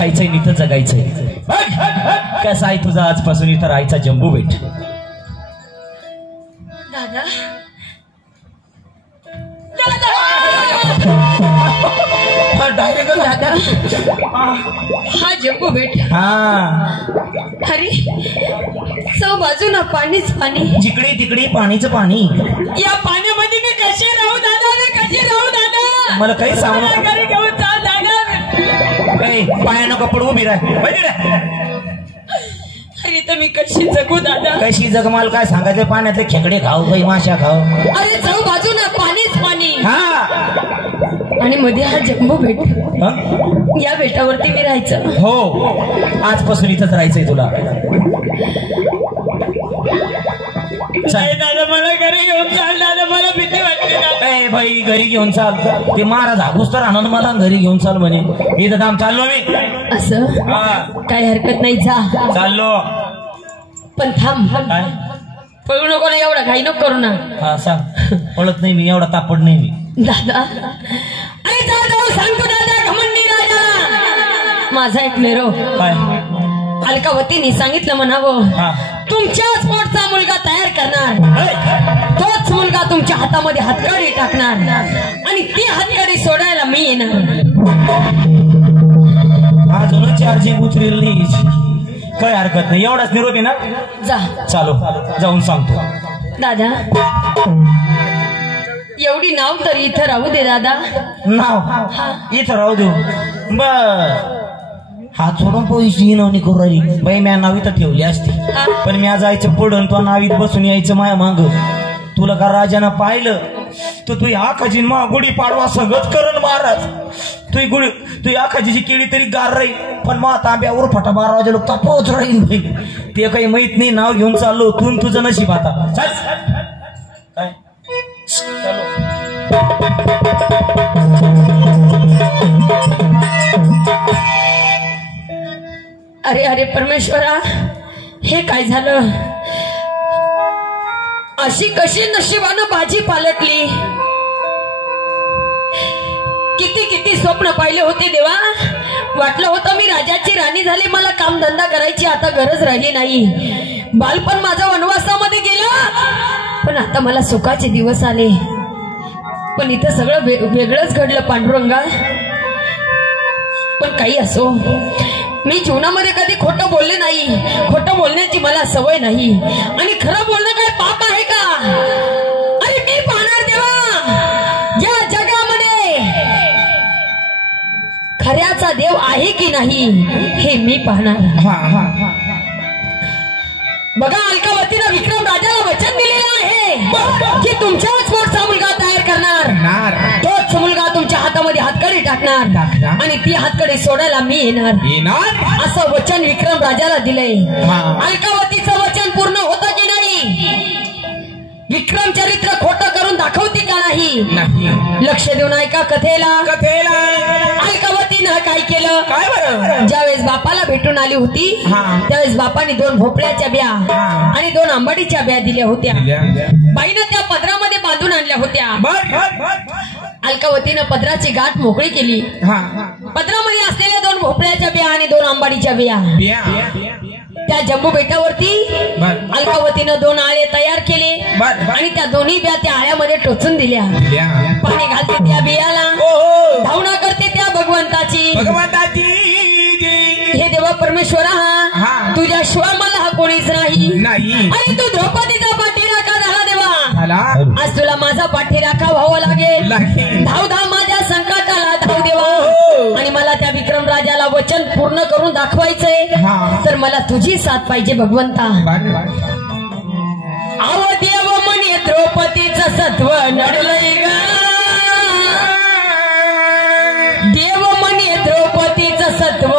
खायचंय इथं जगायचंय. कसा आहे तुझा आजपासून इथं राहायचा जम्बू बेट. दादा डायरेक्ट दादा हा जम्बू बेट. अरे सौ बाजूला पाणीच पाणी. जिकडे तिकडे पाणीच पाणी. या पाण्यामध्ये मी कशी राहू दादा रे कशी राहू दादा. मला काही सांगू घरी घेऊन चाल दादा. पायानं कपड उभी राह. अरे तर मी कशी जगू दादा. कशी जगमाल काय सांगायचं. पाण्यातले खेकडे खाऊ काही माशा खाऊ. अरे जाऊ बाजूला पाणीच पाणी. हा आणि मध्ये हा जम्बू बेट. या बेटावरती मी राहायचं. हो आजपासून इथंच राहायचंय तुला. दादा मला घरी घेऊन चाल दादा. मला भीती वाटते. भाई घरी घेऊन चाल. ते महाराज हागूस तर आणून मला घरी घेऊन चाल म्हणे. इथं थांब चाललो मी. असं काही हरकत नाही. जा चाललो. पण थांब पळू नको ना. एवढा घाई नको करू ना. हा सांग. पळत नाही मी. एवढा तापड नाही मी दादा. अरे जा जाऊ सांगतो दादा. घमंडी राजा माझा एक नेरो. काय अलकावतीने सांगितलं म्हणावं तुमच्याच पोटचा मुलगा तयार करणार. तोच मुलगा तुमच्या हातामध्ये हातकडी टाकणार आणि ती हातकडी सोडायला मी येणार. अजून चार्जिंग उतरेल नाही. काय हरकत नाही. एवढाच निरोप आहे ना. जा चालो जाऊन सांगतो. दादा एवढी नाव तरी इथं राहू दे दादा. नाव इथं राहू देऊ. बर हात सोडून पैसे नवनी करू राहिली बाई. म्या नाव इथं ठेवली असती पण म्या जायचं पुढं तो नावीत बसून यायचं माया माग. तुला का राजानं पाहिलं तर तू आखाजी मा गुढी पाडवा सगळंच करण महाराज. तू आखाजीची केळी तरी गार राहील पण मा तांब्यावर फटा 12 वाजे लोक तापवत राहील भाई. ते काही माहित नाही. नाव घेऊन चाललो. तू तुझं नशीब आता. काय अरे अरे परमेश्वरा हे काय झालं. अशी कशी नशिबानं भाजी पालटली. किती किती स्वप्न पाहिले होते देवा. वाटलं होतं मी राजाची राणी झाली. मला कामधंदा करायची आता गरज राहिली नाही. बालपण माझं वनवासामध्ये गेलं पण आता मला सुखाचे दिवस आले. पण इथं सगळं वेगळंच घडलं पांडुरंगा. पण काही असो मी जीवनामध्ये कधी खोटं बोलले नाही. खोटं बोलण्याची मला सवय नाही. आणि खरं बोलणं काय पाप आहे का. अरे मी पाहणार देवा या जगामध्ये खऱ्याचा देव आहे की नाही हे मी पाहणार. बघा अलकावतीला विक्रम राजाला वचन दिलेलं आहे की तुमच्याच पोटचा मुलगा तयार करणार. तोच मुलगा तुमच्या हातामध्ये हातकडी टाकणार आणि ती हातकडी सोडायला मी येणार असं वचन विक्रम राजाला दिलंय. अलकावतीचं वचन पूर्ण होतं की नाही. विक्रम चरित्र खोटं करून दाखवते का नाही. लक्ष देऊन ऐका कथेला. अलकावतीनं काय केलं. काय बरं. ज्यावेळेस बापाला भेटून आली होती त्यावेळेस बापाने 2 भोपळ्याच्या ब्या आणि 2 आंबाडीच्या ब्या दिल्या होत्या. बाईनं त्या पदरामध्ये बांधून आणल्या होत्या. अलकावतीनं पदराची गाठ मोकळी केली. पदरामध्ये असलेल्या 2 भोपळ्याच्या बिया आणि 2 आंबाडीच्या बिया त्या जम्बू बेटावरती अलकावतीनं 2 आळे तयार केले आणि त्या दोन्ही बिया त्या आळ्यामध्ये टोचून दिल्या. पाणी घालते त्या बियाला. धावणा करते त्या भगवंताची. हे देवा परमेश्वरा तुझ्याशिवाय मला हा कोणीच नाही. आणि तू द्रौपदीचा पाठीराखा झाला देवा. आज तुला माझा पाठीराखा व्हावा लागेल. धाव धाव माझ्या संकटाला धाव देवा. आणि मला त्या विक्रम राजाला वचन पूर्ण करून दाखवायचंय तर मला तुझी साथ पाहिजे भगवंता. आव देव म्हणे द्रौपदीचं सत्व नडलंय ग. देव म्हणे द्रौपदीचं सत्व